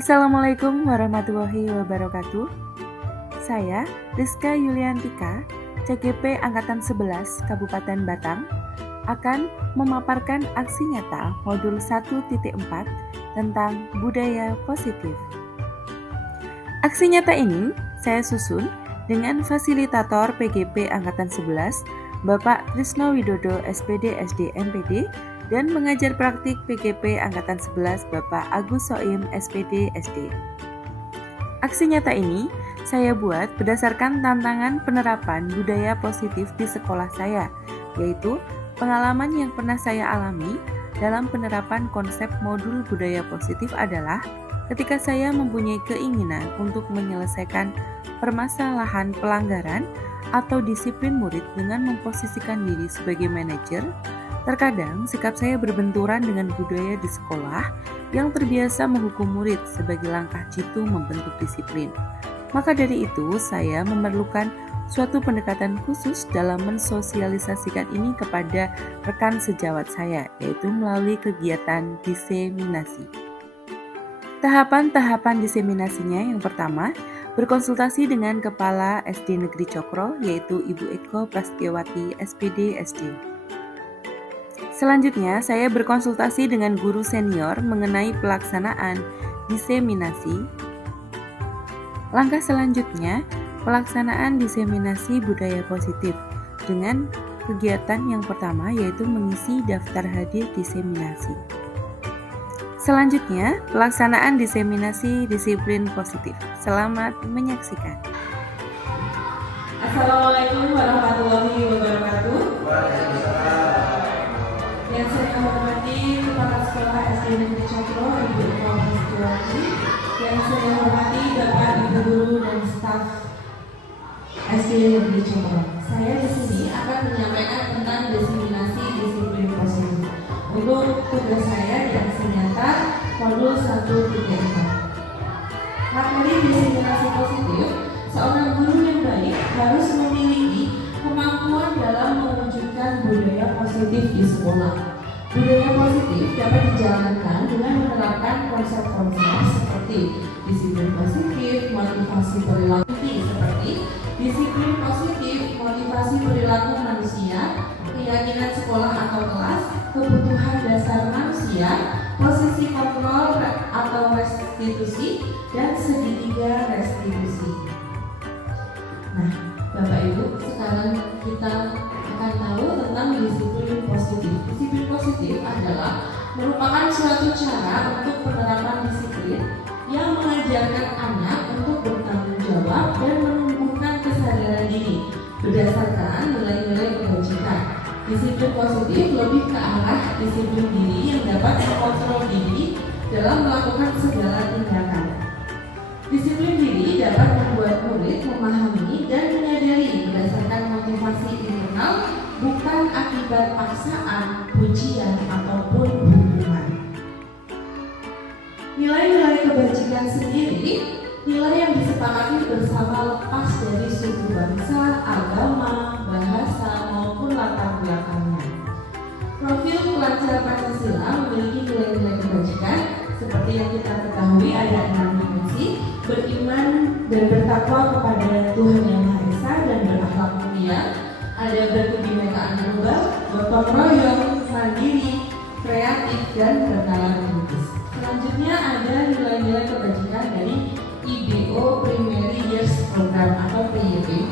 Assalamualaikum warahmatullahi wabarakatuh. Saya Rizka Yuliantika, CGP Angkatan 11 Kabupaten Batang, akan memaparkan aksi nyata modul 1.4 tentang budaya positif. Aksi nyata ini saya susun dengan fasilitator PGP Angkatan 11, Bapak Trisno Widodo SPD SD MPD, dan mengajar praktik PGP Angkatan 11 Bapak Agus Soim SPD SD. Aksi nyata ini saya buat berdasarkan tantangan penerapan budaya positif di sekolah saya, yaitu pengalaman yang pernah saya alami dalam penerapan konsep modul budaya positif adalah ketika saya mempunyai keinginan untuk menyelesaikan permasalahan pelanggaran atau disiplin murid dengan memposisikan diri sebagai manajer. Terkadang sikap saya berbenturan dengan budaya di sekolah yang terbiasa menghukum murid sebagai langkah jitu membentuk disiplin. Maka dari itu, saya memerlukan suatu pendekatan khusus dalam mensosialisasikan ini kepada rekan sejawat saya, yaitu melalui kegiatan diseminasi. Tahapan-tahapan diseminasinya yang pertama, berkonsultasi dengan Kepala SD Negeri Cokro, yaitu Ibu Eko Prastiawati SPD SD. Selanjutnya, saya berkonsultasi dengan guru senior mengenai pelaksanaan diseminasi. Langkah selanjutnya, pelaksanaan diseminasi budaya positif dengan kegiatan yang pertama yaitu mengisi daftar hadir diseminasi. Selanjutnya, pelaksanaan diseminasi disiplin positif. Selamat menyaksikan. Assalamualaikum warahmatullahi wabarakatuh. Yang saya hormati Kepala Sekolah SD Negeri Cokro, Ibu Eko Prastiawati. Yang saya hormati Bapak Ibu Guru dan staf SD Negeri Cokro. Saya di sini akan menyampaikan tentang diseminasi disiplin positif. Untuk tugas saya di aksi nyata modul 1.4. Materi diseminasi positif, seorang guru yang baik harus memiliki kemampuan dalam mewujudkan budaya positif di sekolah. Budaya positif dapat dijalankan dengan menerapkan konsep-konsep seperti disiplin positif, motivasi perilaku seperti disiplin positif, motivasi perilaku manusia, keyakinan sekolah atau kelas, kebutuhan dasar manusia, posisi kontrol atau restitusi, dan segitiga restitusi. Nah, Bapak Ibu, sekarang kita akan tahu tentang disiplin positif. Disiplin positif adalah merupakan suatu cara untuk penerapan disiplin yang mengajarkan anak untuk bertanggung jawab dan menumbuhkan kesadaran diri berdasarkan nilai-nilai kebajikan. Disiplin positif lebih ke arah disiplin diri yang dapat mengontrol diri dalam melakukan segala tindakan. Disiplin diri dapat membuat murid memahami dan menyadari berdasarkan motivasi internal, bukan akibat paksaan, pujian, ataupun hukuman. Nilai-nilai kebajikan kebajikan sendiri nilai yang disepakati bersama lepas dari suku bangsa, agama, bahasa, maupun latar belakangnya. Profil pelajar Pancasila memiliki nilai-nilai kebajikan seperti yang kita ketahui ada 6 dimensi: beriman dan bertakwa kepada Tuhan Yang Maha Esa dan berakhlak mulia, ada berkebinekaan global, gotong royong, mandiri, kreatif, dan bernalar kritis. Selanjutnya ada nilai-nilai kebajikan dari IBO Primary Years Program atau PYP,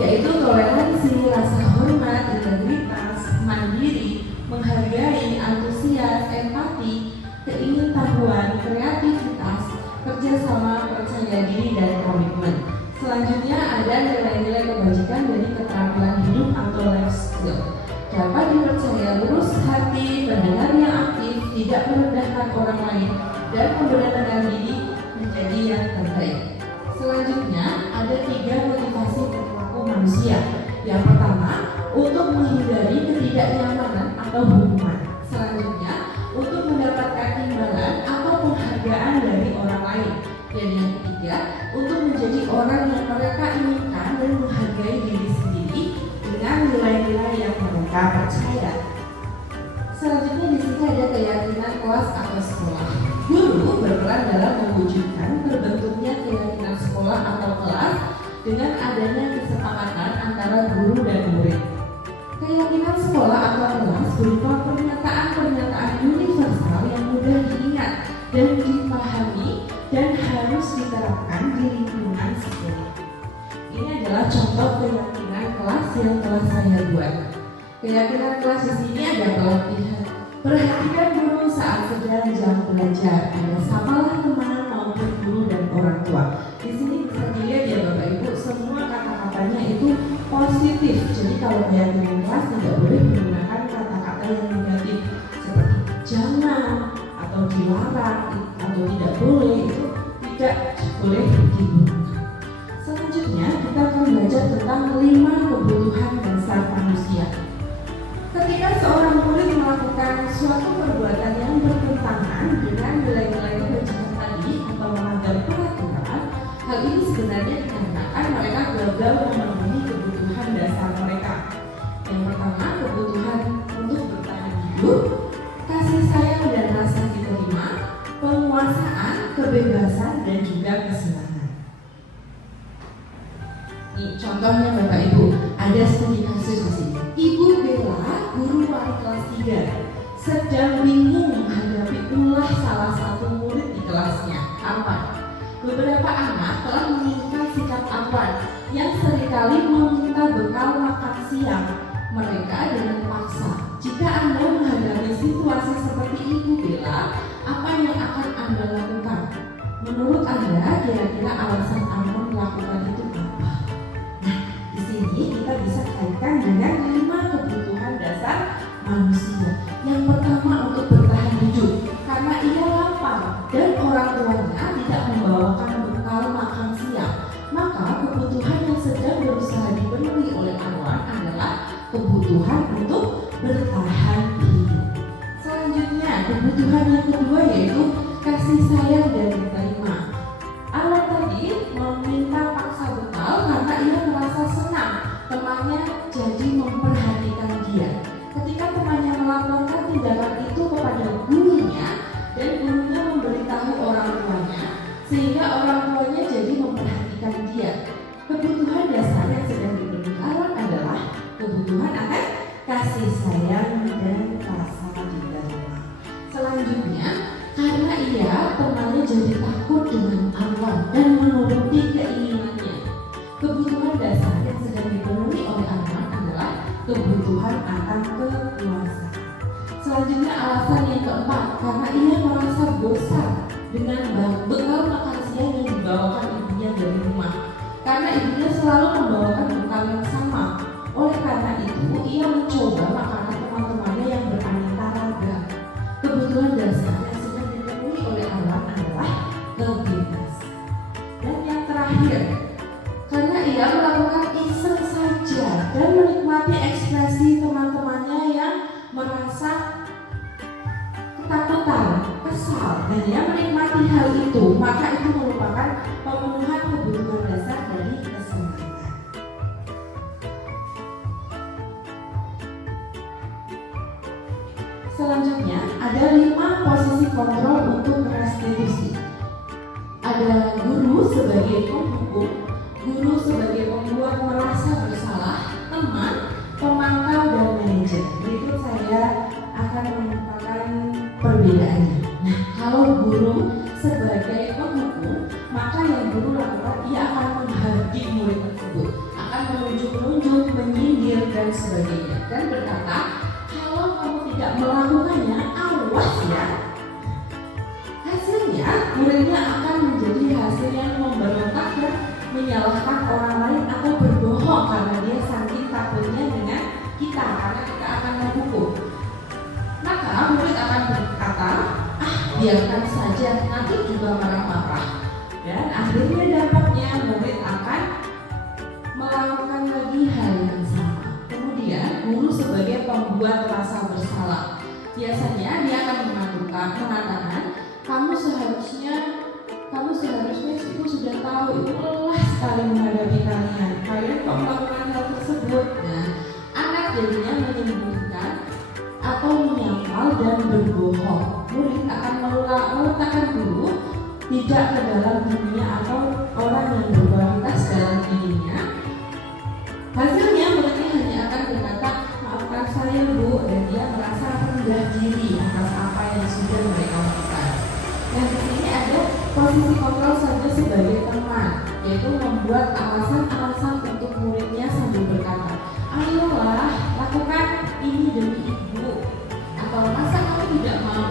yaitu toleransi, rasa hormat, integritas, mandiri, menghargai, antusias, empati, keingintahuan, kreativitas, kerjasama, percaya diri, dan komitmen. Selanjutnya ada nilai-nilai kebajikan dari keterampilan hidup atau life skill. Dapat dipercaya lurus hati, pendengar yang aktif, tidak merendahkan orang lain, dan membenarkan diri menjadi yang terbaik. Selanjutnya ada 3 motivasi perilaku manusia. Yang pertama, untuk menghindari ketidaknyamanan atau hukuman. Selanjutnya, untuk mendapatkan imbalan atau penghargaan dari orang lain. Dan yang ketiga, untuk menjadi orang yang mereka inginkan dan menghargai diri sendiri dengan nilai-nilai yang mereka percaya. Selanjutnya di sini ada keyakinan kelas atau sekolah. Guru berperan dalam mewujudkan terbentuknya keyakinan sekolah atau kelas dengan adanya kesepakatan antara guru dan murid. Keyakinan sekolah atau kelas berupa pernyataan-pernyataan universal yang mudah diingat dan dipahami dan harus diterapkan di lingkungan sekolah. Ini adalah contoh keyakinan kelas yang telah saya buat. Keyakinan kelas di sini ada pelatihan. Perhatikan guru saat sedang jam belajar. Ada sapalah teman maupun guru dan orang tua. Di sini bisa dilihat ya Bapak Ibu, semua kata-katanya itu positif. Jadi kalau keyakinan kelas tidak boleh menggunakan kata-kata yang negatif seperti jangan atau dilarang atau tidak boleh, itu tidak boleh digunakan. Selanjutnya kita akan belajar tentang 5 kebutuhan dasar manusia. Ketika seorang murid melakukan suatu perbuatan yang bertentangan dengan nilai-nilai kebajikan tadi atau melanggar peraturan, hal ini sebenarnya dikarenakan mereka gagal memenuhi kebutuhan dasar mereka. Yang pertama, kebutuhan untuk bertahan hidup, kasih sayang dan rasa diterima, penguasaan, kebebasan, dan juga kesenangan. Ini contohnya Bapak Ibu, ada studi kasus di sini. Ibu Bella, guru wali kelas 3, sedang bingung menghadapi ulah salah satu murid di kelasnya, Ampan. Beberapa anak telah menunjukkan sikap Ampan yang seringkali meminta bekal makan siang mereka dengan paksa. Jika Anda menghadapi situasi seperti Ibu Bella, apa yang akan Anda lakukan? Menurut Anda, kira-kira alasan Ampan melakukan itu apa? Nah, di sini kita bisa kaitkan dengan 5 kebutuhan dasar manusia. Yang pertama, untuk bertahan hidup, karena ia lapar dan orang tuanya tidak membawakan bekal makan siang, maka kebutuhan yang sedang berusaha dipenuhi oleh Anwar adalah kebutuhan untuk bertahan hidup. Selanjutnya, kebutuhan yang kedua yaitu kasih sayang dan diterima. Anwar tadi meminta paksa bekal karena ia merasa senang temannya jadi memperhatikan dia. Ketika temannya melaporkan tindakan itu kepada gurunya dan gurunya memberitahu orang tuanya, sehingga orang tuanya jadi memperhatikan dia. Kebutuhan dasar yang sedang dipenuhi Anwar adalah kebutuhan akan kasih sayang dan rasa diterima. Selanjutnya, karena ia temannya jadi takut dengan Anwar dan menuruti keinginannya. Kebutuhan dasar yang sedang dipenuhi oleh Anwar adalah kebutuhan akan kekuasaan. Selanjutnya, alasan yang keempat, karena ia merasa bosan dengan bekal makan siang yang dibawakan ibunya dari rumah. Karena ibunya selalu membawakan bekal yang sama. Oleh karena itu, ia mencoba makanan teman-temannya yang beraneka ragam. Kebutuhan dasar yang sedang dipenuhi oleh Anwar adalah kebebasan. Dan yang terakhir, karena ia melakukan iseng saja dan menikmati ekspresi teman-temannya yang merasa ketakutan, kesal, dan ia menikmati menikmati hal itu, maka itu merupakan pemenuhan kebutuhan dasar dari keselamatan. Selanjutnya, ada 5 posisi kontrol untuk restitusi. Ada guru sebagai penghukum, guru sebagai pembuat merasa bersalah, teman, pemantau, dan manajer. Berikut saya akan mengumpulkan perbedaannya. Nah, kalau guru sebagai penghukum, maka yang guru lakukan, ia akan menghardik murid tersebut, akan menunjuk-nunjuk, menyindir, dan sebagainya, dan berkata, kalau kamu tidak melakukannya, awas ya. Hasilnya, muridnya akan menjadi hasil yang memberontak dan menyalahkan orang lain atau berbohong karena dia saking takutnya dengan kita, karena kita akan menghukum. Maka murid akan berkata, biarkan saja, nanti juga marah-marah. Dan akhirnya dampaknya murid akan melakukan lagi hal yang sama. Kemudian guru sebagai pembuat rasa bersalah, biasanya dia akan mengatakan, kamu seharusnya itu sudah tahu, itu lelah sekali menghadapi kalian kok melakukan hal tersebut. Nah, anak jadinya menyembunyikan atau menyangkal dan berbohong. Murid akan meletakkan guru tidak ke dalam dunia atau orang yang berkualitas dalam dirinya. Hasilnya muridnya hanya akan berkata, maafkan saya Bu, dan dia merasa rendah diri atas apa yang sudah mereka lakukan. Yang di sini ada posisi kontrol saja sebagai teman, yaitu membuat alasan-alasan untuk muridnya sambil berkata, ayolah lakukan ini demi ibu, atau masa kamu tidak mau,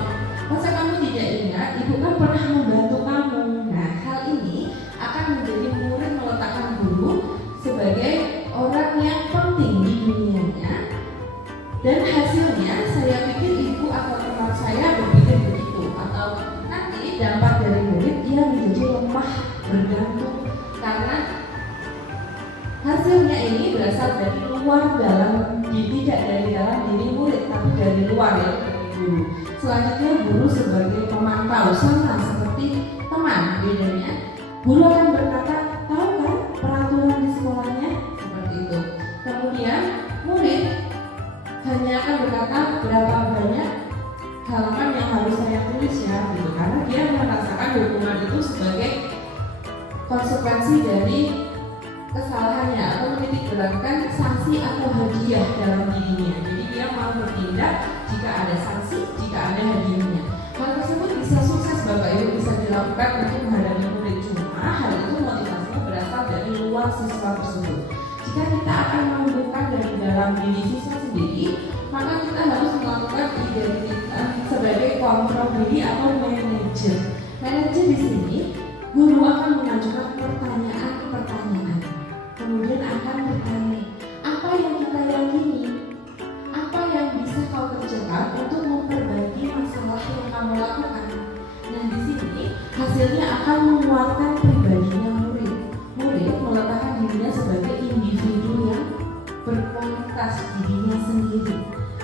masa kamu tidak ingat ibu kan pernah membantu kamu. Nah, hal ini akan menjadi murid meletakkan guru sebagai orang yang penting di dunianya, dan hasilnya saya pikir ibu atau teman saya berpikir begitu, atau nanti dampak dari murid dia menjadi lemah bergantung karena hasilnya ini berasal dari luar dalam, tidak dari dalam diri murid tapi dari luar, ya, dari guru. Selanjutnya guru sebagai pemantau, sama seperti teman, bedanya guru akan berkata, tahu kan peraturan di sekolahnya, seperti itu. Kemudian murid hanya akan berkata berapa banyak halaman yang harus saya tulis ya, gitu, karena dia merasakan hukuman itu sebagai konsekuensi dari kesalahannya atau menitik beratkan sanksi atau hadiah dalam dirinya. Jadi dia mau bertindak jika ada sanksi, jika ada hadiahnya. Hal tersebut bisa sukses Bapak Ibu, bisa dilakukan untuk menghadapi murid, cuma hal itu motivasinya berasal dari luar siswa tersebut. Jika kita akan menumbuhkan dari dalam diri siswa sendiri, maka kita harus melakukan identitas sebagai kontrol diri atau manajer. Manajer di sini, guru akan mengajukan pertanyaan-pertanyaan, kemudian akan bertanya, apa yang kita yakini, apa yang bisa kau kerjakan untuk memperbaiki masalah yang kamu lakukan. Nah, di sini hasilnya akan menguatkan pribadinya murid. Murid meletakkan dirinya sebagai individu yang berkualitas dirinya sendiri.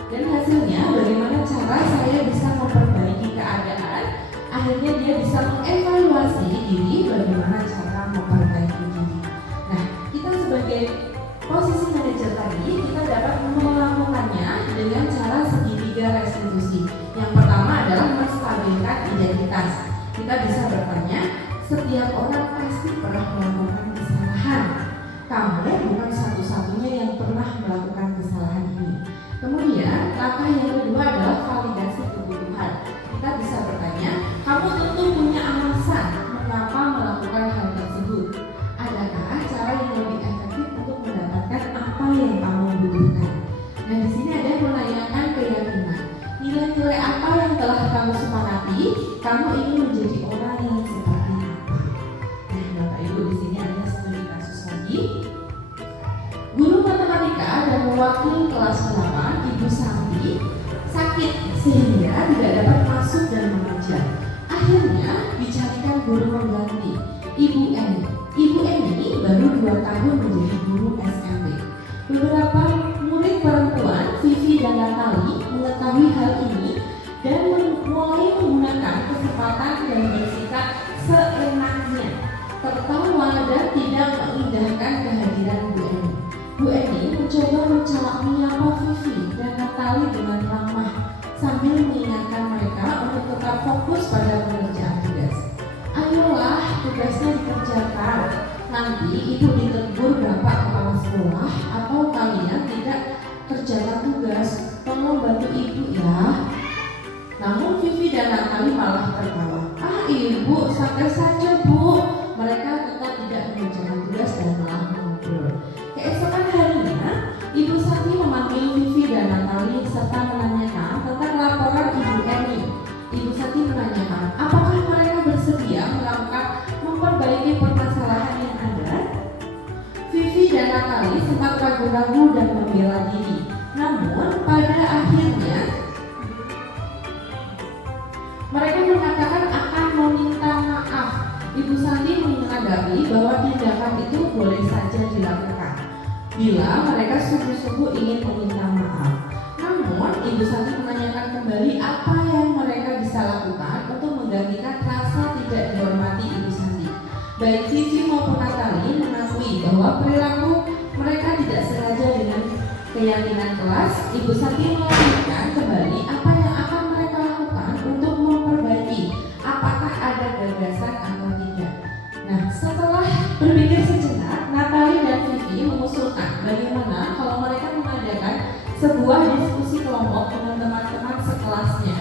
Dan hasilnya bagaimana cara saya bisa memperbaiki keadaan, akhirnya dia bisa mengevaluasi diri bagaimana cara memperbaiki diri. Nah, kita sebagai posisi manajer tadi, kita dapat melakukannya dengan cara segitiga restitusi. Yang pertama adalah menstabilkan identitas. Kita bisa bertanya, setiap orang pasti pernah melakukan kesalahan. Kamu bukan satu-satunya yang pernah melakukan kesalahan ini. Kemudian, langkah yang kedua adalah validasi kebutuhan. Kita bisa bertanya, kamu tentu punya alasan mengapa melakukan hal tersebut. Adakah cara yang lebih efektif untuk mendapatkan apa yang kamu butuhkan? Nah, di sini ada menanyakan keyakinan. Nilai-nilai apa yang telah kamu sepakati, kamu ingin menjadi orang yang seperti apa? Nah, Bapak Ibu, di sini ada studi kasus lagi. Guru matematika dan mewakili kelas 8, Ibu Santi, sakit sehingga tidak dapat masuk dan mengajar. Akhirnya dicarikan guru pengganti, Ibu Eni. Ibu Eni baru 2 tahun menjadi guru SMP. Beberapa murid perempuan, Vivi dan Natali, mengetahui hal ini dan mulai menggunakan kesempatan dan bersikap dan tidak mengindahkan kehadiran Bu Eni. Bu Eni mencoba menyapa Vivi dan Natali dengan ramah sambil mengingatkan mereka untuk tetap fokus pada pengerjaan tugas. Ayolah, tugasnya dikerjakan. Nanti ibu ditegur bapak kepala sekolah atau kalian tidak kerjakan tugas. Tolong bantu ibu ya. Namun Vivi dan Natali malah tertawa. Ah ibu, santai saja bu. Mereka tetap tidak mengerjakan tugas dan malah mengobrol. Keesokan harinya, Ibu Santi memanggil Vivi dan Natali serta menanyakan tentang laporan Ibu Eni. Ibu Santi menanyakan, apakah mereka bersedia memperbaiki permasalahan yang ada? Vivi dan Natali sempat ragu-ragu dan membela diri. Namun pada akhirnya mereka mengatakan akan meminta maaf. Ibu Santi menanggapi bahwa tindakan itu boleh saja dilakukan bila mereka sungguh-sungguh ingin meminta maaf. Namun Ibu Santi menanyakan kembali apa yang mereka bisa lakukan untuk menggantikan rasa tidak dihormati Ibu Santi. Baik Vivi maupun Natali mengakui bahwa perilaku mereka tidak sengaja dengan keyakinan kelas. Ibu Santi melanjutkan kembali apa yang akan mereka lakukan untuk memperbaiki, apakah ada gagasan atau tidak. Nah, setelah berpikir sejenak, Natali dan Vivi mengusulkan bagaimana kalau mereka mengadakan sebuah diskusi kelompok dengan teman-teman sekelasnya.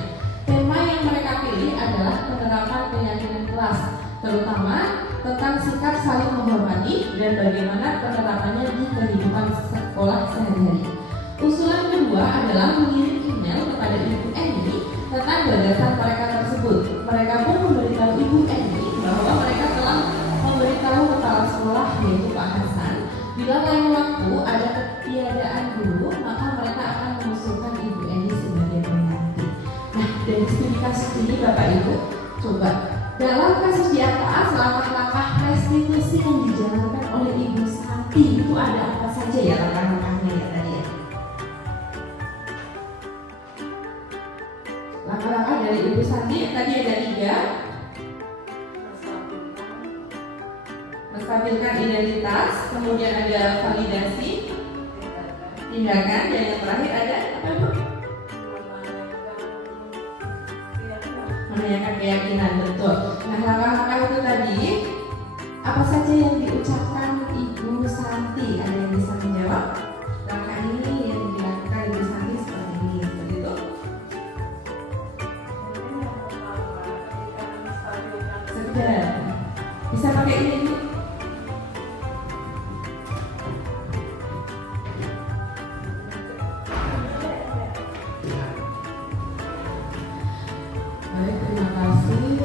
Tema yang mereka pilih adalah penerapan keyakinan kelas, terutama tentang sikap saling menghormati dan bagaimana penerapannya di kehidupan sekolah sehari-hari. Usulan kedua adalah mengirim email kepada Ibu Eni tentang gagasan mereka tersebut. Mereka pun memberitahu Ibu Eni bahwa mereka telah memberitahu kepala sekolah yaitu Pak Hasan bila lain waktu ada ketiadaan guru maka mereka akan mengusulkan Ibu Eni sebagai pengganti. Nah, dari studi kasus ini Bapak Ibu, coba dalam kasus di atas langkah-langkah restitusi yang dijalankan oleh Ibu Santi itu ada apa saja ya langkah-langkahnya ya tadi ya? Langkah-langkah dari Ibu Santi yang tadi ada 3. Menstabilkan identitas, kemudian ada validasi, tindakan, dan yang terakhir ada apa Bu? Menanyakan keyakinan, betul. Nah, langkah-langkah itu tadi apa saja yang diucapkan Ibu Santi? Ada yang bisa menjawab? Langkah ini yang dilakukan Ibu Santi seperti ini, seperti itu. Sekedar bisa pakai ini Bu. Baik, terima kasih.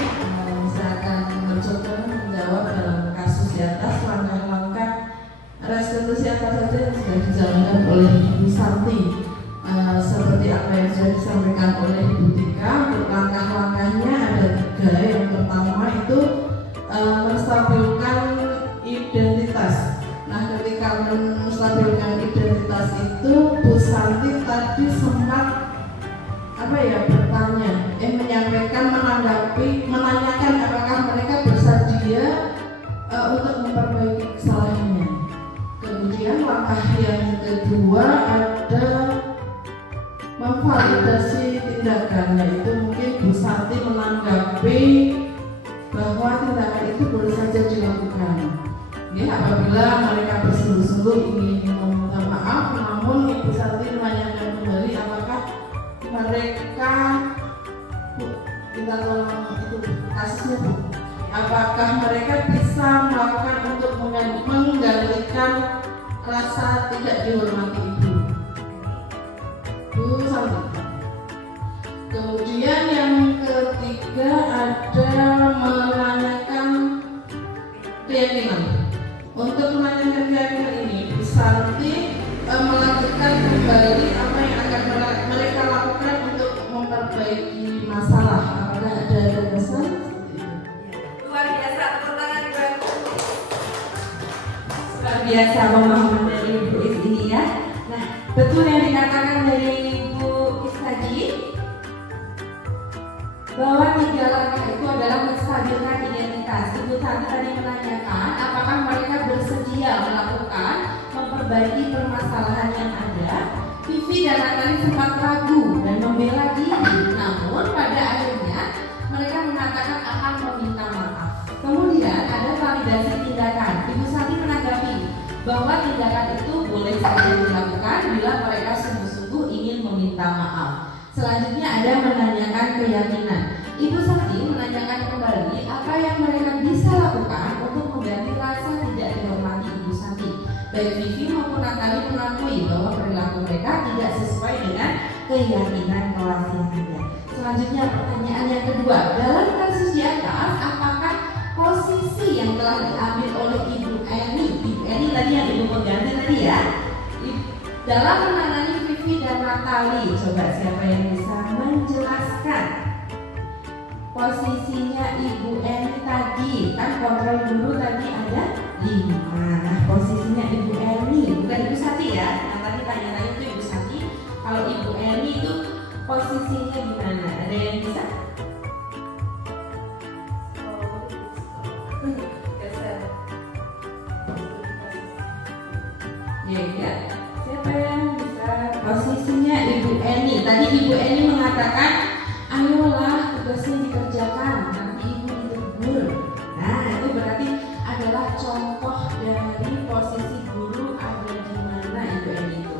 Saya akan mencoba menjawab dalam kasus di atas langkah-langkah restitusi apa saja yang sudah dijalankan oleh Ibu Santi. Seperti apa yang sudah disampaikan oleh Ibu Tika, untuk langkah-langkahnya ada 3. Yang pertama itu menstabilkan identitas. Nah, ketika menstabilkan identitas itu, Bu Santi tadi sempat menanyakan apakah mereka bersedia untuk memperbaiki kesalahannya. Kemudian langkah yang kedua ada memvalidasi tindakan, yaitu mungkin Bu Santi menanggapi bahwa tindakan itu boleh saja dilakukan. Ya, apabila mereka bersungguh-sungguh ingin meminta maaf, namun Ibu Santi menanyakan kembali apakah mereka kita tolong itu kasusnya Bu, apakah mereka bisa melakukan untuk menggantikan rasa tidak dihormati Ibu Santi. Kemudian yang ketiga ada menanyakan keyakinan. Untuk menanyakan keyakinan ini, Bu Santi melanjutkan kembali apa yang akan mereka lakukan untuk memperbaiki masalah. Apakah ada gagasan? Luar biasa, tepuk tangan buat Luar biasa pemahaman dari Bu Is ini ya. Nah, betul yang dikatakan dari Bu Is tadi bahwa 3 langkah itu adalah menstabilkan identitas. Ibu Santi tadi menanyakan apakah mereka memperbaiki permasalahan yang ada, Vivi dan Natali sempat ragu dan membela diri. Namun pada akhirnya mereka mengatakan akan meminta maaf. Kemudian ada validasi tindakan. Ibu Santi menanggapi bahwa tindakan itu boleh saja dilakukan bila mereka sungguh-sungguh ingin meminta maaf. Selanjutnya ada menanyakan keyakinan. Ibu Santi menanyakan kembali apa yang mereka bisa lakukan untuk mengganti rasa tidak dihormati Ibu Santi. Baik Vivi maupun Natali mengakui bahwa perilaku mereka tidak sesuai dengan keyakinan kelas yang ada. Selanjutnya pertanyaan yang kedua, dalam kasus di atas apakah posisi yang telah diambil oleh Ibu Eni tadi yang Ibu pengganti tadi ya, dalam menangani Vivi dan Natali, coba siapa yang bisa menjelaskan posisinya Ibu Eni tadi? Kan kontrol guru tadi ada 5. Nah, posisinya Ibu Eni, bukan Ibu Santi ya. Yang tadi tanya-tanya itu Ibu Santi. Kalau Ibu Eni itu posisinya di mana? Ada yang bisa? Ya. Siapa yang bisa posisinya Ibu Eni? Tadi Ibu Eni mengatakan, ayolah tugasnya dikerjakan, nanti Ibu ditegur. Nah, itu berarti adalah contoh dari posisi guru ada di mana Ibu Eni itu.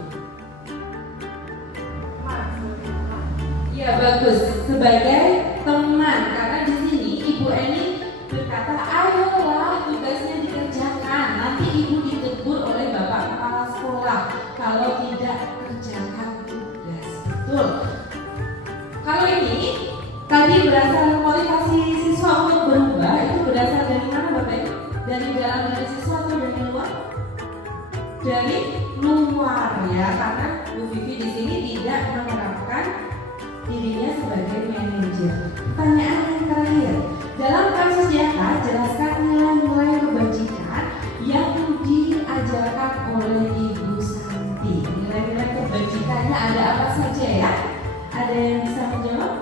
Ya bagus, sebagai teman, karena di sini Ibu Eni berkata, ayolah tugasnya dikerjakan, nanti Ibu ditegur oleh Bapak Kepala Sekolah kalau tidak kerjakan tugas. Betul. Kalau ini tadi berasal motivasi siswa untuk berubah, itu berasal dari mana Bapak Ibu? Dari dalam diri siswa atau dari luar? Dari luar ya, karena Bu Vivi di sini tidak menerapkan dirinya sebagai manajer. Pertanyaan yang terakhir, dalam kasus di atas jelaskan nilai-nilai kebajikan yang diajarkan oleh Ibu Santi. Nilai-nilai kebajikannya ada apa saja ya? Ada yang bisa menjawab?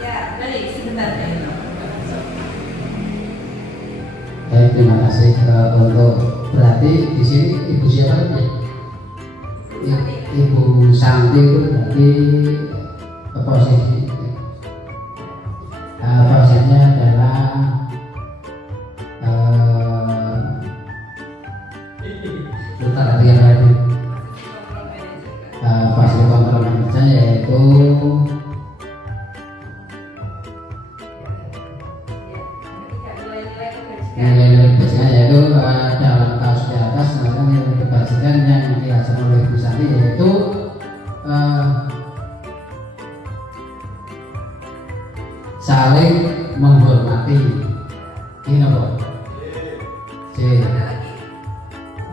Ya, baik, sebentar ya. Baik, terima kasih untuk berarti di sini Ibu siapa ya? Ibu Santi itu berarti posisinya adalah putar lagi yang lain. Posisi kontrol manajer yaitu nilai-nilai kebajikan, yaitu dalam kasus di atas maka nilai kebajikan yang diajarkan oleh Ibu Santi yaitu saling menghormati. Ini apa? C.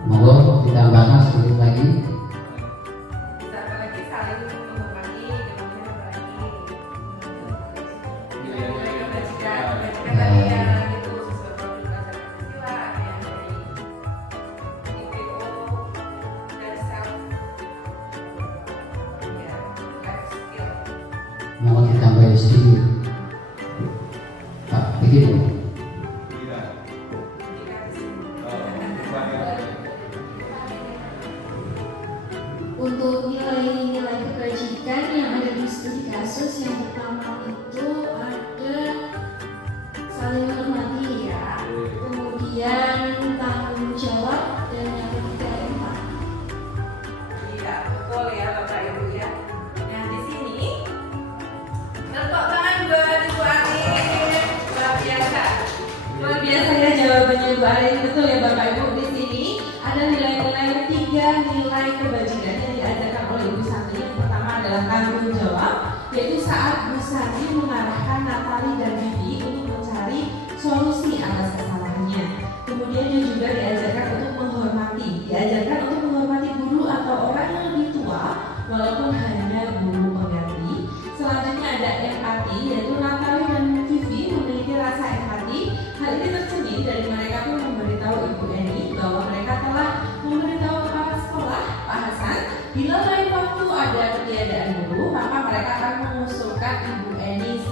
Monggo ditambahkan sedikit lagi. Mau ditambah sedikit Pak, begini untuk nilai-nilai kebajikan yang ada di studi kasus, yang pertama itu ada saling menghormati ya, kemudian tanggung jawab, dan yang ketiga empati. Iya, betul ya Bapak Ibu ya. Nah di sini tepuk tangan buat Ibu Ani, luar biasa. Luar biasa ya jawabannya Bu Ari. Betul ya Bapak Ibu, di sini ada nilai-nilai 3 nilai kebajikan yang diajarkan oleh Ibu Santi. Yang pertama adalah tanggung jawab, yaitu saat Bu Santi mengarahkan Natali dan Vivi untuk mencari solusi atas kesalahannya. Kemudian dia juga diajarkan untuk menghormati guru atau orang yang lebih tua walaupun hanya guru pengganti. Selanjutnya ada empati, yaitu Natali dan Vivi memiliki rasa empati. Hal ini tercermin dari mereka pun memberitahu Ibu Eni bahwa mereka telah memberitahu kepala sekolah Pak Hasan bila lain waktu ada ketiadaan guru, maka mereka akan mengusulkan Ibu Eni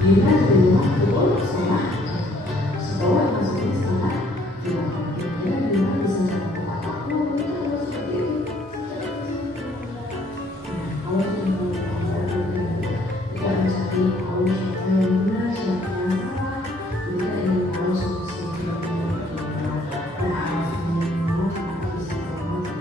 Bila di rumah pukul setengah sekolah maksudnya setengah 8. Kira-kira Bila bisa tepat waktu atau seperti itu? Nah, kalau sudah kita mencari tahu siapa yang benar, siapa yang salah. Kita ingin tahu solusi yang benar dan alasan yang benar kenapa bisa terlambat.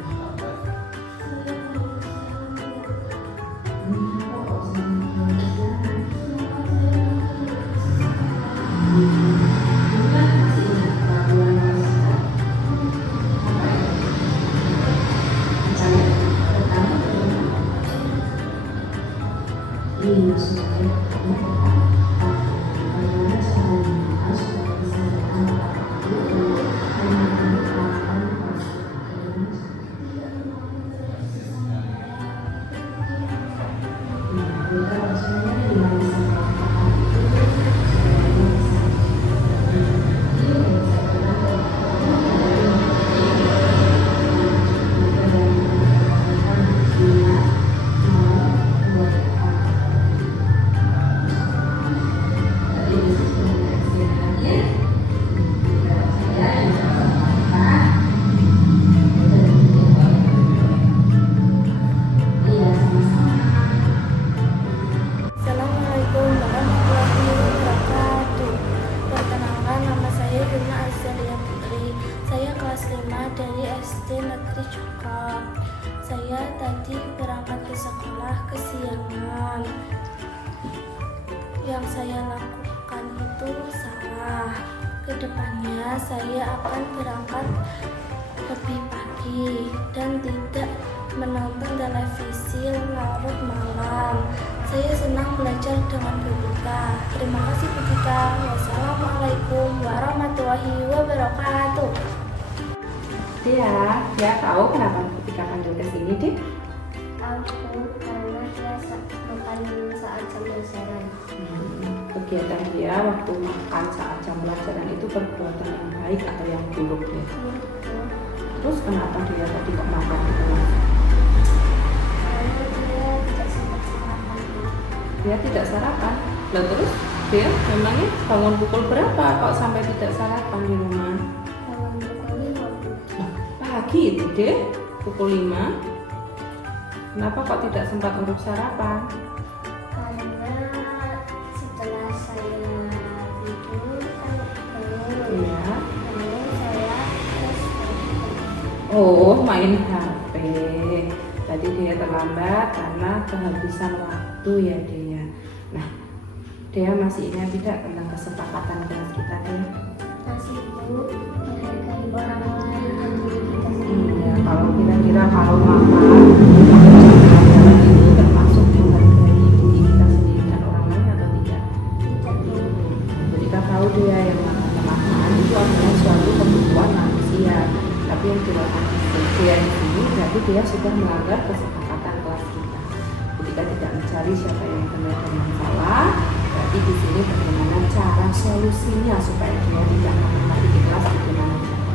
Assalamualaikum warahmatullahi wabarakatuh. Perkenalkan, nama saya Yuna Azalia Putri. Saya kelas 5 dari SD Negeri Joko. Saya tadi berangkat ke sekolah kesiangan. Yang saya lakukan itu salah. Kedepannya saya akan berangkat lebih pagi dan tidak menonton televisi larut malam. Saya senang belajar dengan Bu Tika. Terima kasih Bu Tika. Wassalamualaikum warahmatullahi wabarakatuh. Dia tahu kenapa Bu Tika panggil ke sini, Dik? Aku karena dia makan saat jam pelajaran. Kegiatan dia waktu makan saat jam pelajaran itu perbuatan yang baik atau yang buruk, ya? Terus kenapa dia tadi kok makan di kelas? Karena dia tidak sempat sarapan. Dia tidak sarapan. Lalu terus dia memangnya bangun pukul berapa kok sampai tidak sarapan di rumah? Bangun pukul 5. Nah, pagi itu deh, pukul 5. Kenapa kok tidak sempat untuk sarapan? Karena setelah saya tidur kan bangun. Iya. Bangun saya terus Oh, main HP. Tadi dia terlambat karena kehabisan waktu ya dia. Nah, dia masih ingat tidak tentang kesepakatan kelas kita, Dea? masih Bu menghargai orang lain dan diri kita sendiri. Iya, kalau kira-kira kalau makan pelajaran ini termasuk menghargai diri kita sendiri dan orang lain atau tidak? Jadi kita tahu dia yang namanya makan itu adalah suatu kebutuhan manusia. Tapi yang dilakukan dia di sini berarti dia sudah melanggar kesepakatan kelas kita. Ketika tidak mencari siapa yang benar dan yang salah, berarti di sini bagaimana cara solusinya supaya dia tidak mengamati di kelas bagaimana caranya?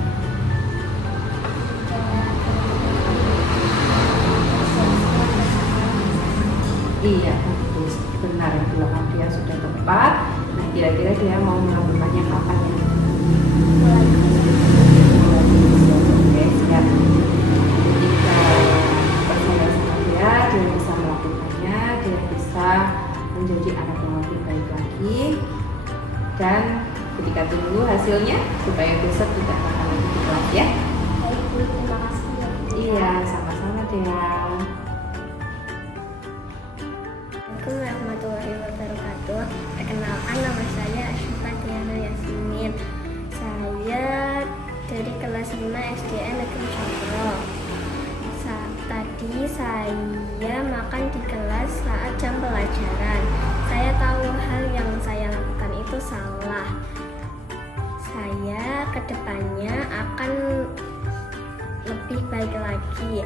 Iya, bagus. Benar yang dilakukan dia sudah tepat. Nah, kira-kira dia mau melakukannya kapan ya? Oke, siap. Jika percaya sama dia bisa melakukannya, dia bisa menjadi anak yang lebih baik lagi. Dan ketika tunggu hasilnya supaya besok tidak makan lagi di kelas ya. Baik Bu, terima kasih ya Bu. Iya, sama-sama Dea. Assalamualaikum warahmatullahi wabarakatuh. Perkenalkan, nama saya Asyifa Diana Yasmin. Saya dari kelas 5 SDN Negeri Cokro. Tadi saya makan di kelas saat jam pelajaran. Saya tahu hal yang saya lakukan itu salah. Saya kedepannya akan lebih baik lagi.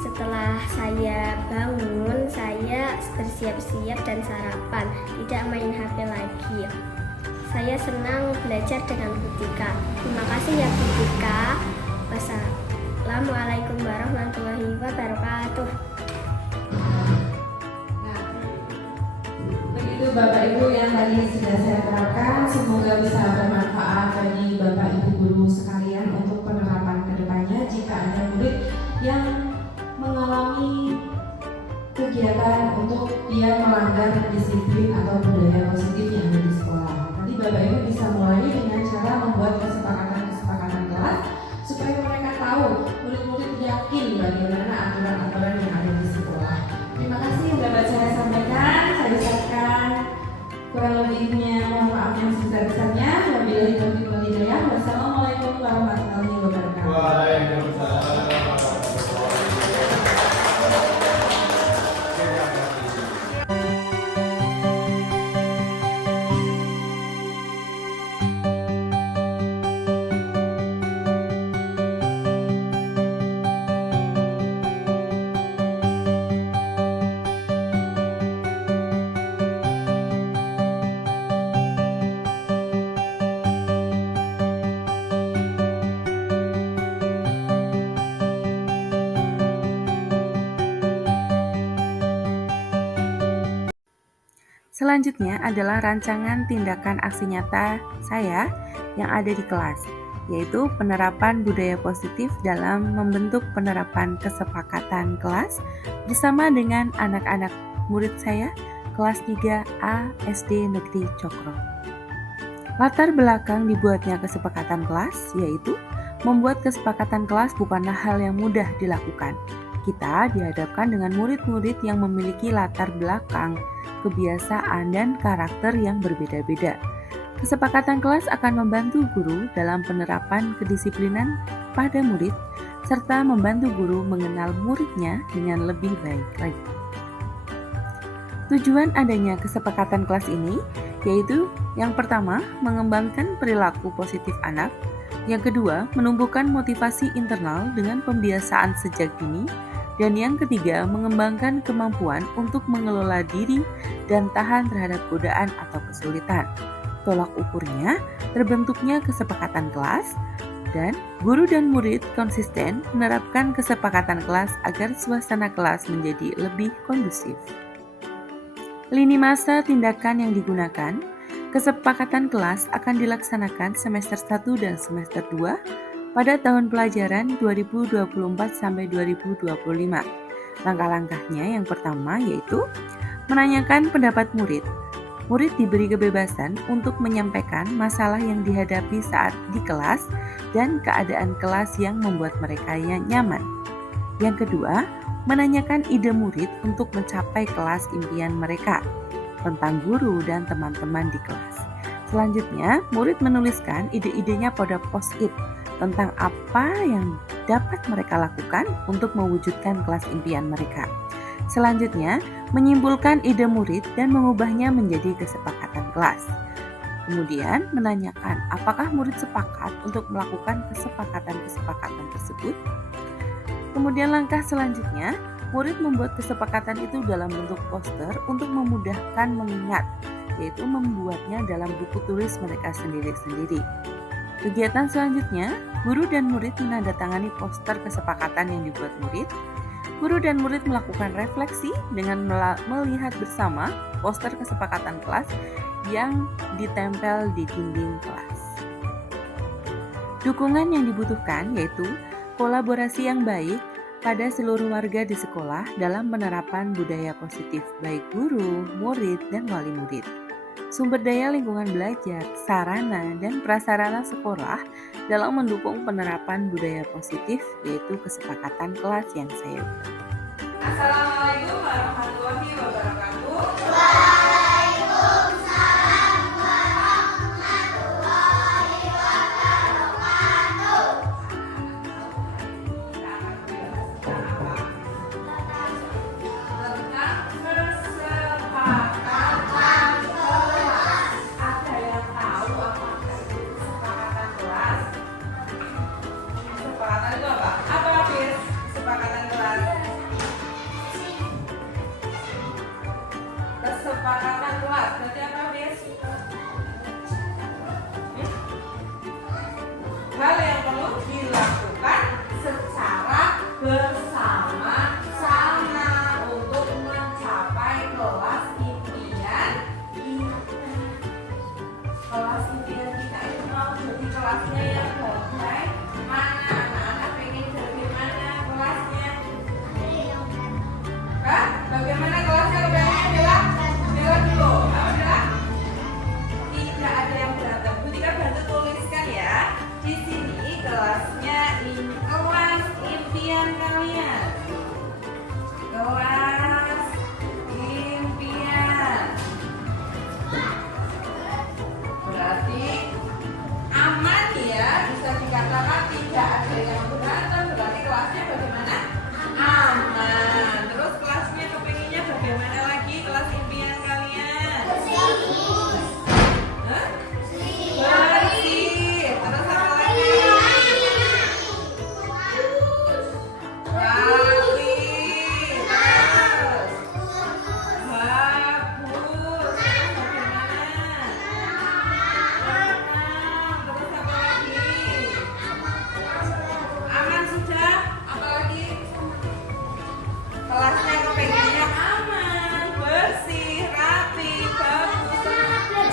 Setelah saya bangun, saya bersiap-siap dan sarapan, tidak main HP lagi. Saya senang belajar dengan Bu Tika. Terima kasih ya Bu Tika. Wassalamualaikum warahmatullahi wabarakatuh. Nah, begitu untuk Bapak Ibu yang tadi sudah saya terapkan, semoga bisa bermanfaat bagi Bapak Ibu guru sekalian untuk penerapan kedepannya jika ada murid yang mengalami kegiatan untuk dia melanggar disiplin atau budaya positif yang ada di sekolah. Nanti Bapak Ibu bisa mulai dengan cara membuat kesepakatan kelas supaya mereka tahu, murid-murid yakin bagaimana aturan-aturan yang ada di sekolah. Terima kasih yang dapat saya sampaikan. Saya ucapkan kurang lebihnya mohon maaf yang sebesar-besarnya. Wabillahi taufiq wal hidayah. Wassalamualaikum warahmatullahi wabarakatuh. Waalaikumsalam. Selanjutnya adalah rancangan tindakan aksi nyata saya yang ada di kelas, yaitu penerapan budaya positif dalam membentuk penerapan kesepakatan kelas bersama dengan anak-anak murid saya kelas 3A SD Negeri Cokro. Latar belakang dibuatnya kesepakatan kelas yaitu membuat kesepakatan kelas bukanlah hal yang mudah dilakukan. Kita dihadapkan dengan murid-murid yang memiliki latar belakang, kebiasaan, dan karakter yang berbeda-beda. Kesepakatan kelas akan membantu guru dalam penerapan kedisiplinan pada murid, serta membantu guru mengenal muridnya dengan lebih baik lagi. Tujuan adanya kesepakatan kelas ini yaitu yang pertama, mengembangkan perilaku positif anak, yang kedua, menumbuhkan motivasi internal dengan pembiasaan sejak dini, dan yang ketiga, mengembangkan kemampuan untuk mengelola diri dan tahan terhadap godaan atau kesulitan. Tolak ukurnya, terbentuknya kesepakatan kelas, dan guru dan murid konsisten menerapkan kesepakatan kelas agar suasana kelas menjadi lebih kondusif. Lini masa tindakan yang digunakan, kesepakatan kelas akan dilaksanakan semester 1 dan semester 2 pada tahun pelajaran 2024 sampai 2025. Langkah-langkahnya yang pertama yaitu menanyakan pendapat murid. Murid diberi kebebasan untuk menyampaikan masalah yang dihadapi saat di kelas dan keadaan kelas yang membuat mereka nyaman. Yang kedua, menanyakan ide murid untuk mencapai kelas impian mereka tentang guru dan teman-teman di kelas. Selanjutnya, murid menuliskan ide-idenya pada post-it tentang apa yang dapat mereka lakukan untuk mewujudkan kelas impian mereka. Selanjutnya, menyimpulkan ide murid dan mengubahnya menjadi kesepakatan kelas. Kemudian, menanyakan apakah murid sepakat untuk melakukan kesepakatan-kesepakatan tersebut. Kemudian langkah selanjutnya, murid membuat kesepakatan itu dalam bentuk poster untuk memudahkan mengingat, yaitu membuatnya dalam buku tulis mereka sendiri-sendiri. Kegiatan selanjutnya, guru dan murid menandatangani poster kesepakatan yang dibuat murid. Guru dan murid melakukan refleksi dengan melihat bersama poster kesepakatan kelas yang ditempel di dinding kelas. Dukungan yang dibutuhkan yaitu kolaborasi yang baik pada seluruh warga di sekolah dalam penerapan budaya positif, baik guru, murid, dan wali murid. Sumber daya lingkungan belajar, sarana, dan prasarana sekolah dalam mendukung penerapan budaya positif, yaitu kesepakatan kelas yang saya buat. Assalamualaikum warahmatullahi wabarakatuh. Kesepakatan itu apa? Apa, Fir? Kesepakatan kelas. Bagaimana kelasnya kebayangnya Bella? Bella dulu. Apa Bella? Tidak ada yang berantem. Bu Tika bantu tuliskan ya. Di sini kelasnya ini kelas impian kalian. Kelas impian. Berarti aman ya, bisa dikatakan tidak ada yang berantem. Berarti kelasnya bagaimana? Aman. Terus kelasnya kepinginnya bagaimana lagi kelas impian kalian? Hah? Bersih. Terus apa lagi? Rapi. Terus bagus. Terus bagaimana? Terus apa lagi? Aman sudah. Apa lagi? Kelasnya kepengennya aman, bersih, rapi, bagus.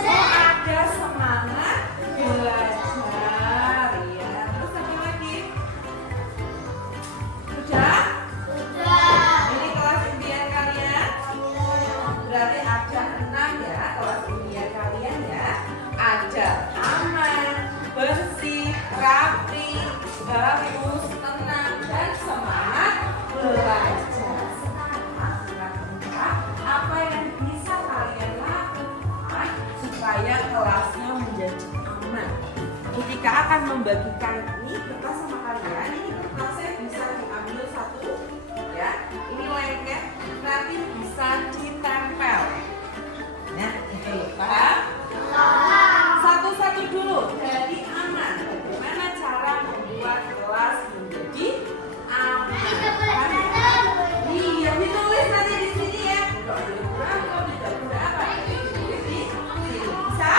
Oh, ada semangat belajar ya. Terus apa lagi? Sudah? Ini kelas impian kalian. Berarti ada 6 ya kelas impian kalian ya. Ada aman, bersih, rapi, bagus, tenang, dan semangat belajar. Apa yang bisa kalian lakukan supaya kelasnya menjadi aman? Ketika akan membagikan ini kertas sama kalian, ini kertasnya bisa diambil satu, ya. Ini lengket, nanti bisa ditempel. Nah, itu paham? Satu-satu dulu. Jadi aman. Bagaimana cara membuat kelas menjadi aman? Iya, ditulis nanti di sini ya. Tidak boleh kurang, tidak boleh apa? Ditulis di sini. Bisa?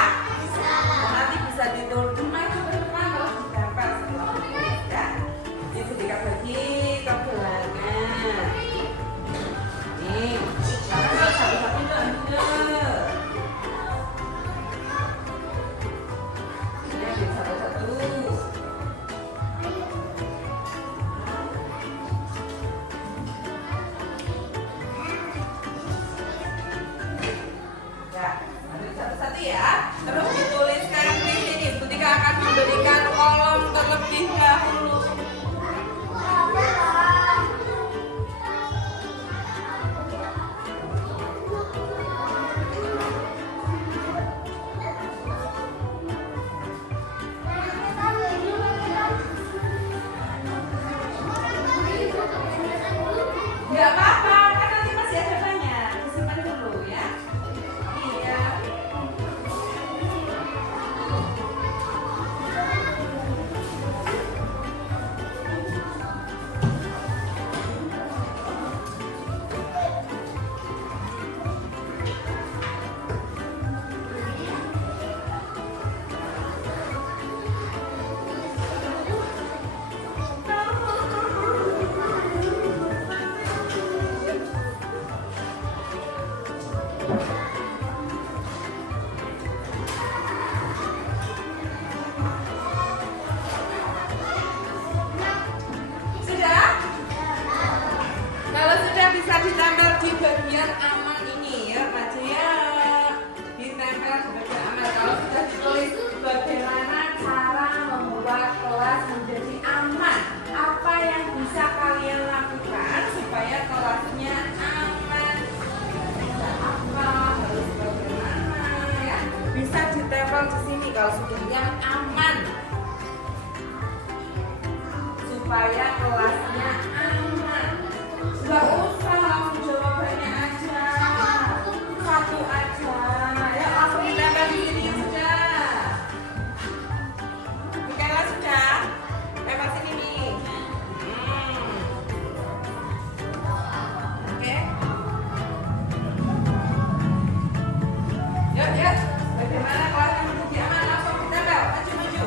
Nanti bisa ditulis maju ke depan terus ditempel setelah ditulis ya. Itu dibagi ke belakang. Nih, sekarang satu-satu dulu. Ini ambil satu-satu. Ya, ambil satu-satu ya. Terus dituliskan di sini. Bu Tika akan memberikan kolom terlebih dahulu. Gak apa-apa, kan nanti masih ada banyak. Disimpan dulu ya. Iya. Sudah? Kalau sudah bisa ditempel di bagian aman ini ya, Pak ya. Ditempel di bagian aman. Kalau sudah ditulis bagaimana cara membuat kelas menjadi aman, apa yang bisa kalian lakukan supaya kelasnya aman? Apa harus bagaimana ya? Bisa ditempel di sini kalau sudah yang aman. Supaya kelasnya aman. Gak usah langsung jawabannya aja. Satu aja. Ya langsung ditempel di sini sudah. Oke lah sudah. Tempel sini nih. Oke. Yuk yuk. Bagaimana kelasnya menjadi aman? Langsung ditempel. Maju maju.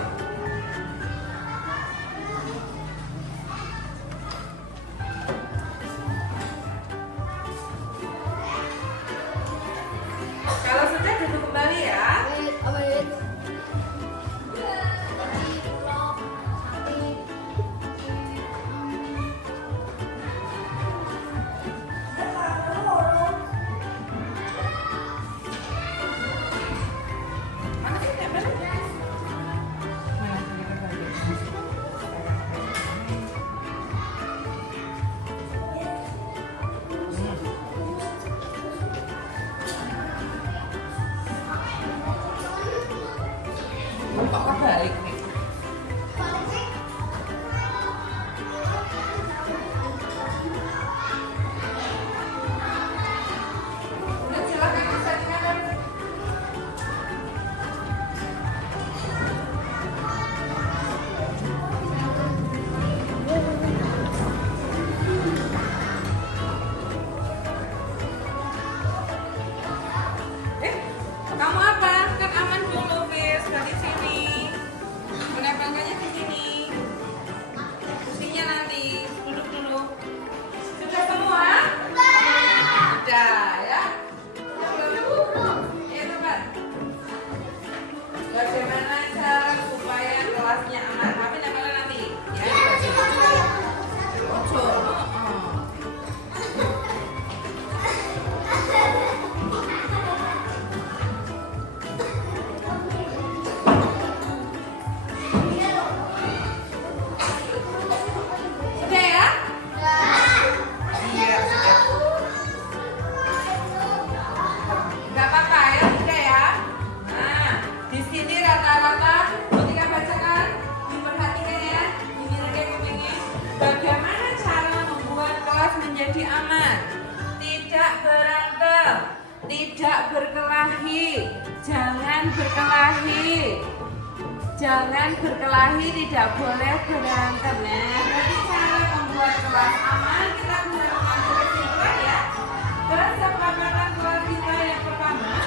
menjadi aman, tidak berantem, tidak berkelahi, jangan berkelahi, tidak boleh berantem. Nah, berarti cara membuat kelas aman kita bisa mengambil kesimpulan ya. Kesepakatan kelas kita yang pertama,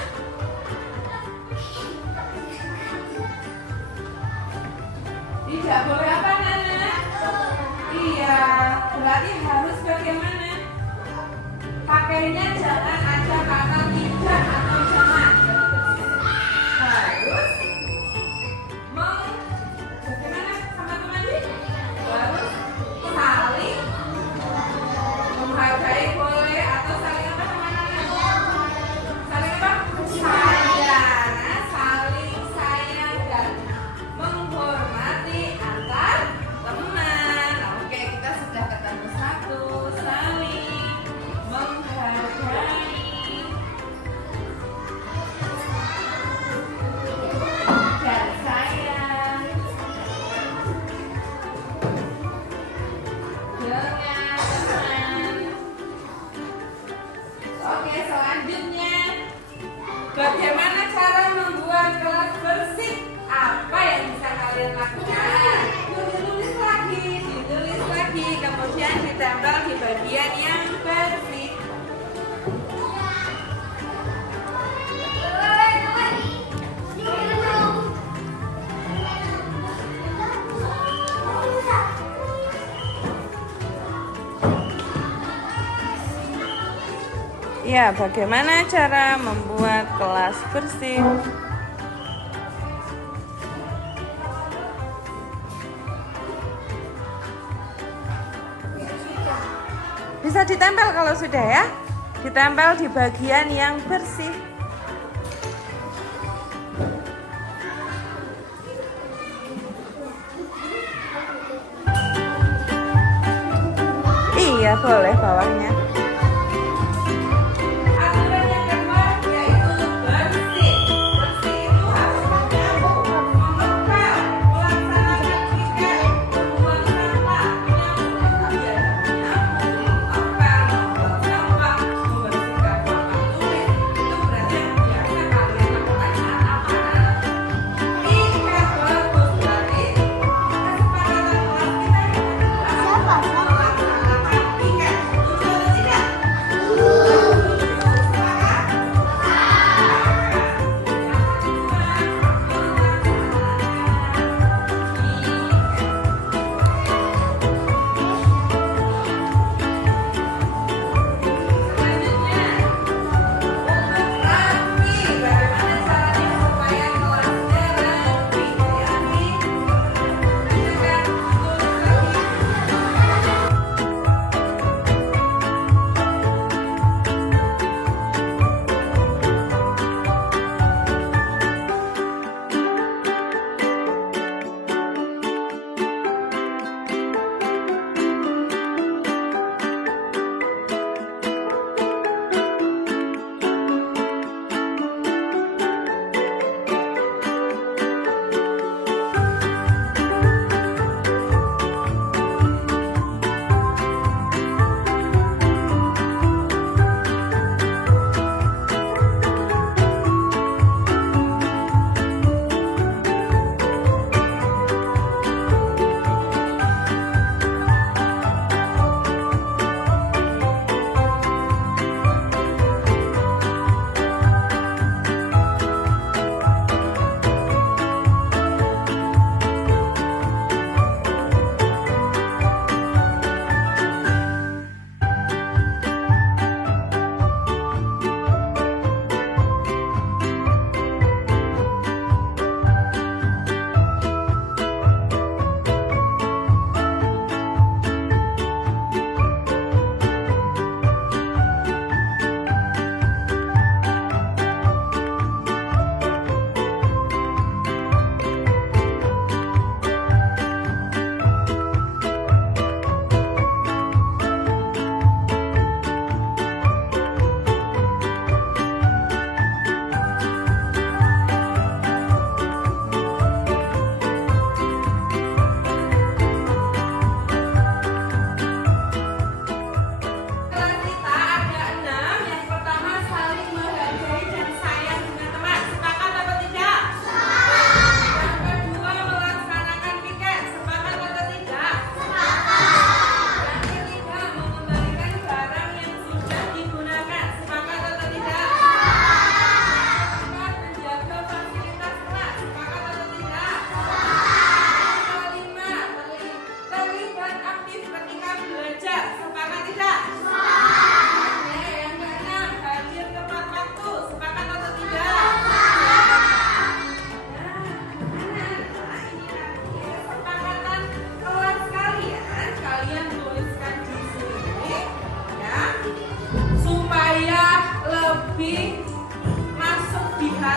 tidak boleh apa Nana? Iya, berarti harus bagaimana? Pakainya jangan ada kata tidak atau jangan. Harus mau bagaimana sama teman? Harus saling menghargai boleh atau saling apa teman-teman? Saling apa? Sayang, saling sayang dan menghormati antar teman. Oke, kita sudah ketemu satu, saling menghargai dan sayang dengan teman. Oke, selanjutnya bagaimana cara membuat kelas bersih? Apa yang bisa kalian lakukan? Ditulis lagi, kemudian ditempel di bagian yang bersih. Ya, bagaimana cara membuat kelas bersih? Bisa ditempel kalau sudah ya. Ditempel di bagian yang bersih. Iya, boleh bawahnya. Aturan yang kedua yaitu bersih. Bersih itu harus menyambung, mengepel, melaksanakan piket, membuang sampah, menyambung, membuang sampah, membersihkan papan tulis. Itu berarti yang biasa kalian lakukan saat apa? Piket bagus berarti kesepakatan kelas kita yang melaksanakan piket. Tujuan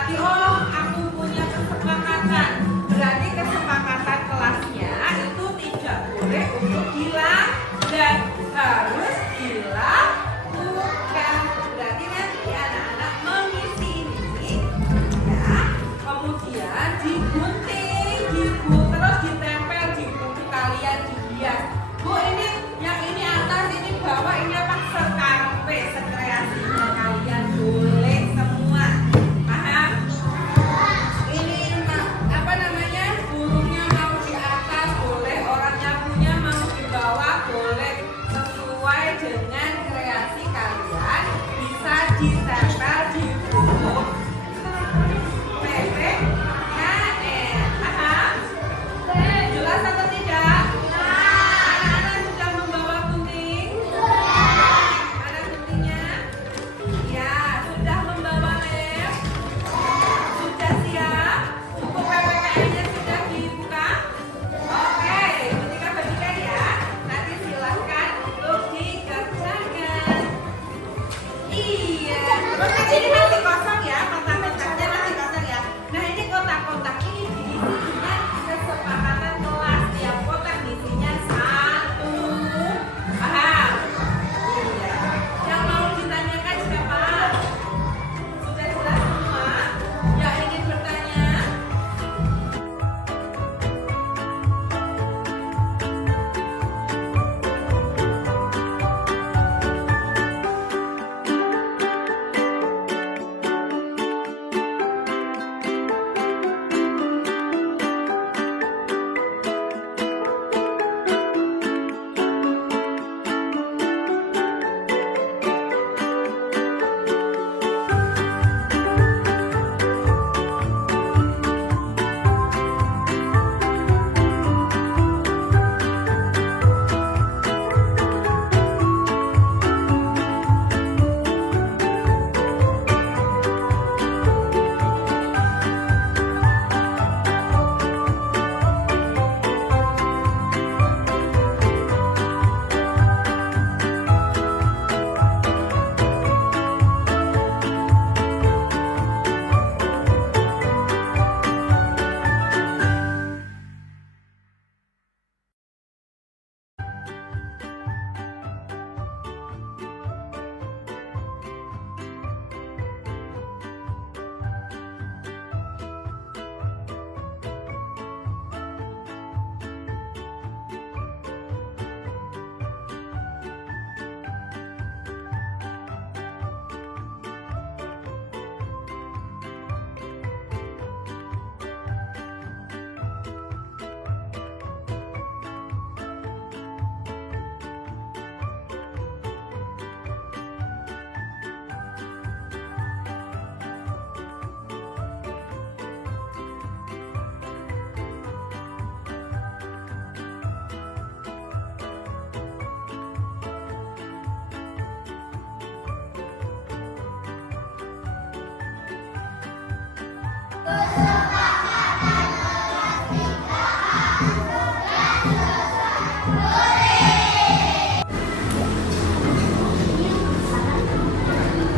disepakati. Oh, aku punya kesepakatan. Berarti kesepakatan kelasnya itu tidak boleh untuk hilang dan harus dilakukan. Berarti nanti anak-anak mengisi ini, ya, kemudian digunting, terus ditempel di buku kalian, dihias. Bu, ini yang ini atas, ini bawah, ini apa? Sekarpe, sekreasinya kalian boleh semua. Paham? Ini apa namanya? Burungnya mau di atas boleh, orangnya punya mau di bawah boleh, sesuai dengan kreasi kalian. Bisa ditempel di buku PPKN. Paham? Jelas atau tidak? Anak-anak sudah membawa gunting? Mana guntingnya? Ya, sudah membawa lem? Sudah siap? Buku PPKN-nya sudah dibuka? Oke, berikan ya. Nanti silahkan untuk dikerjakan. Iya, terus ini masih kosong ya, kotak-kotaknya masih kosong ya. Nah, ini kotak-kotak ini diisi dengan kesepakatan kelas. Tiap kotak isinya satu. Paham? Iya. Yang mau ditanyakan siapa? Sudah jelas semua? Yang ingin bertanya?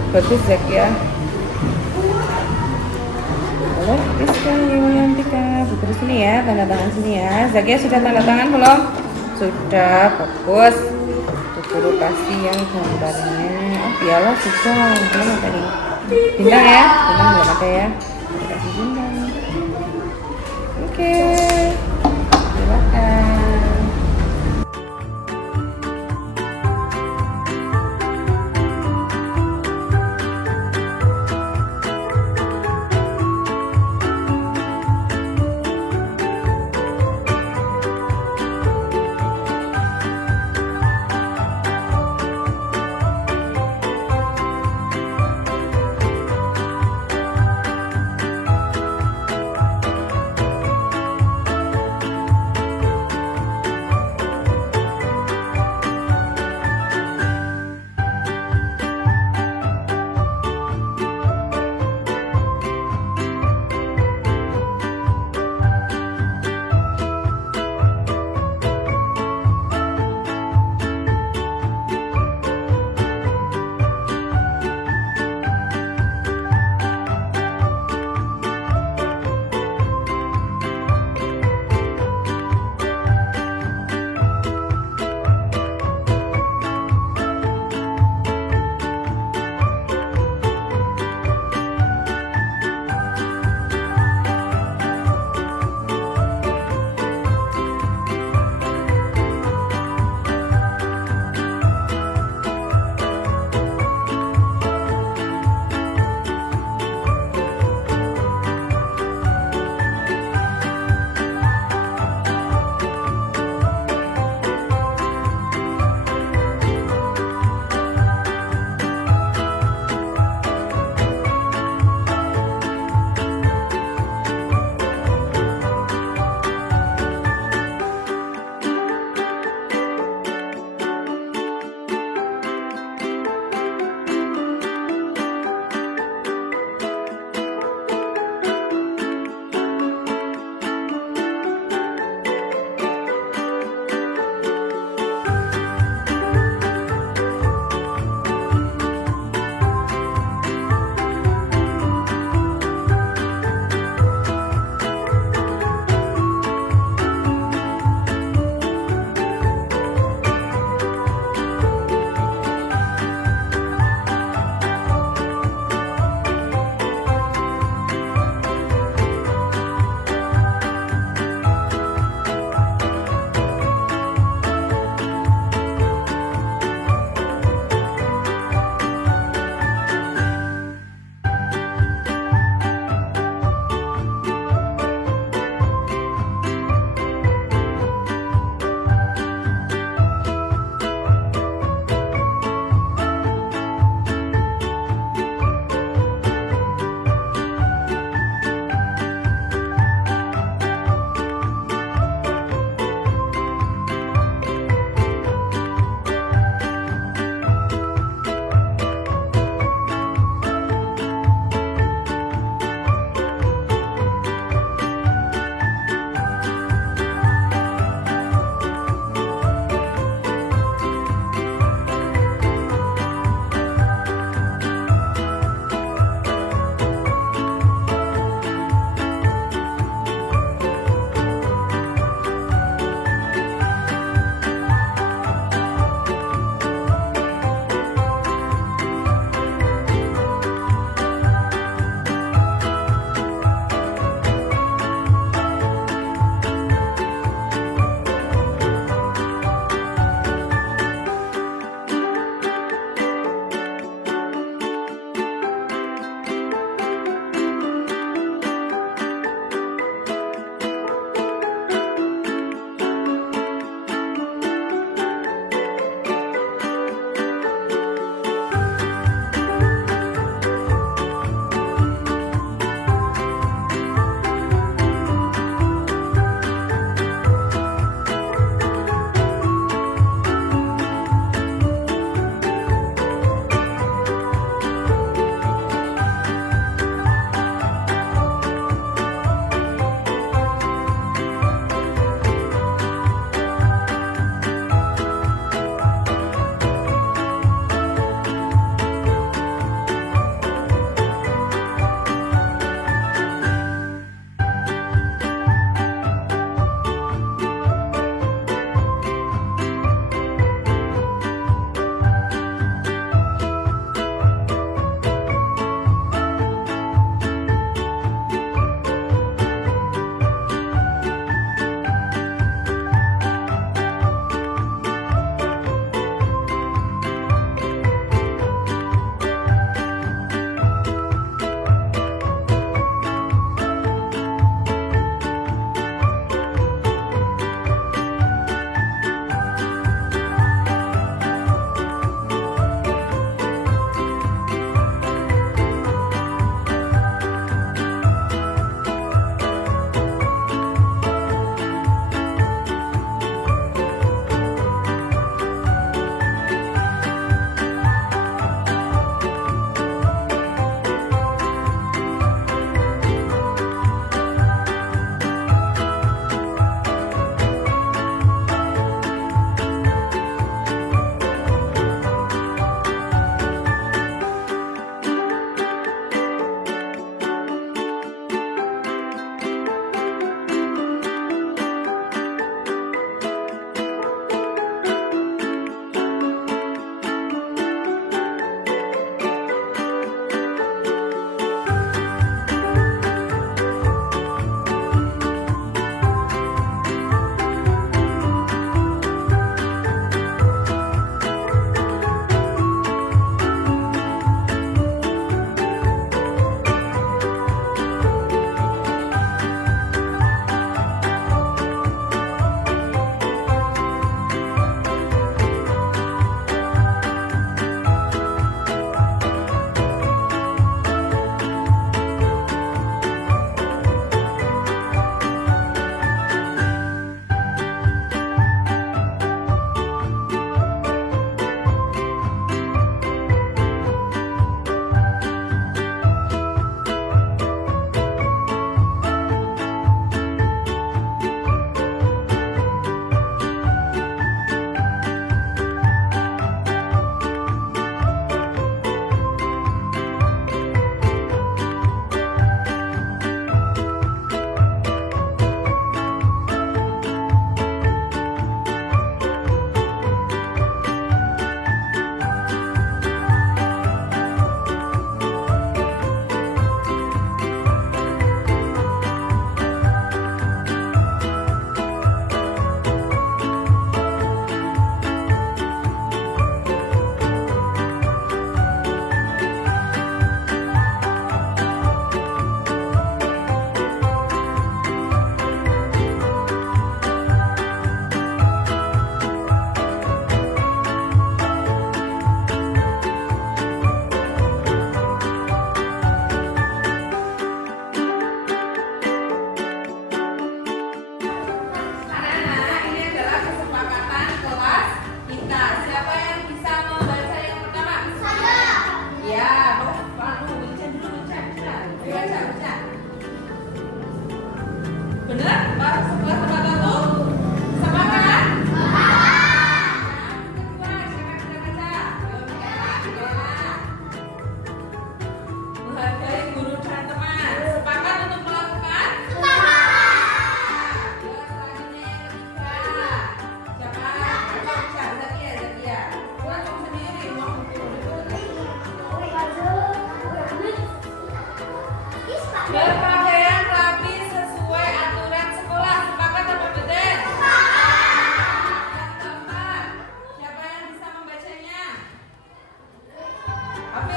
Bagus Zakia. Boleh, Rizka, Yuliantika. Terus sini ya, tanda tangan sini ya. Zakia sudah tanda tangan belum? Sudah, bagus. Tuh guru kasih yang gambarnya. Oh, piala sudah. Belum tadi. Bintang ya, bintang belum ada ya. Kasih bintang. Oke, silakan.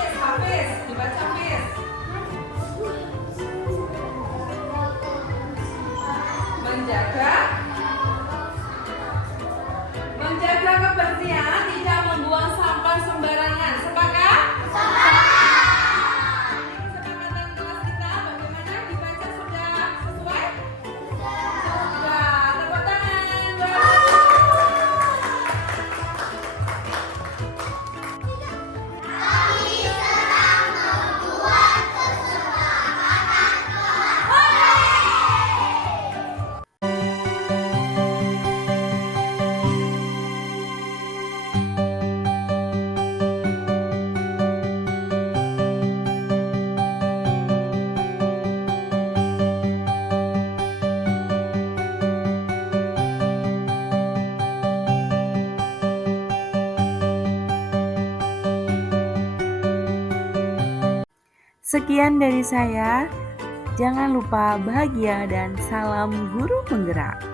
tulis Hafiz, dibaca Hafiz. Menjaga menjaga kebersihan, tidak membuang sampah sembarangan. Sepakat? Ini kesepakatan kelas kita. Bagaimana, dibaca sudah sesuai? Sudah. Tepuk tangan. Sekian dari saya. Jangan lupa bahagia dan salam guru penggerak.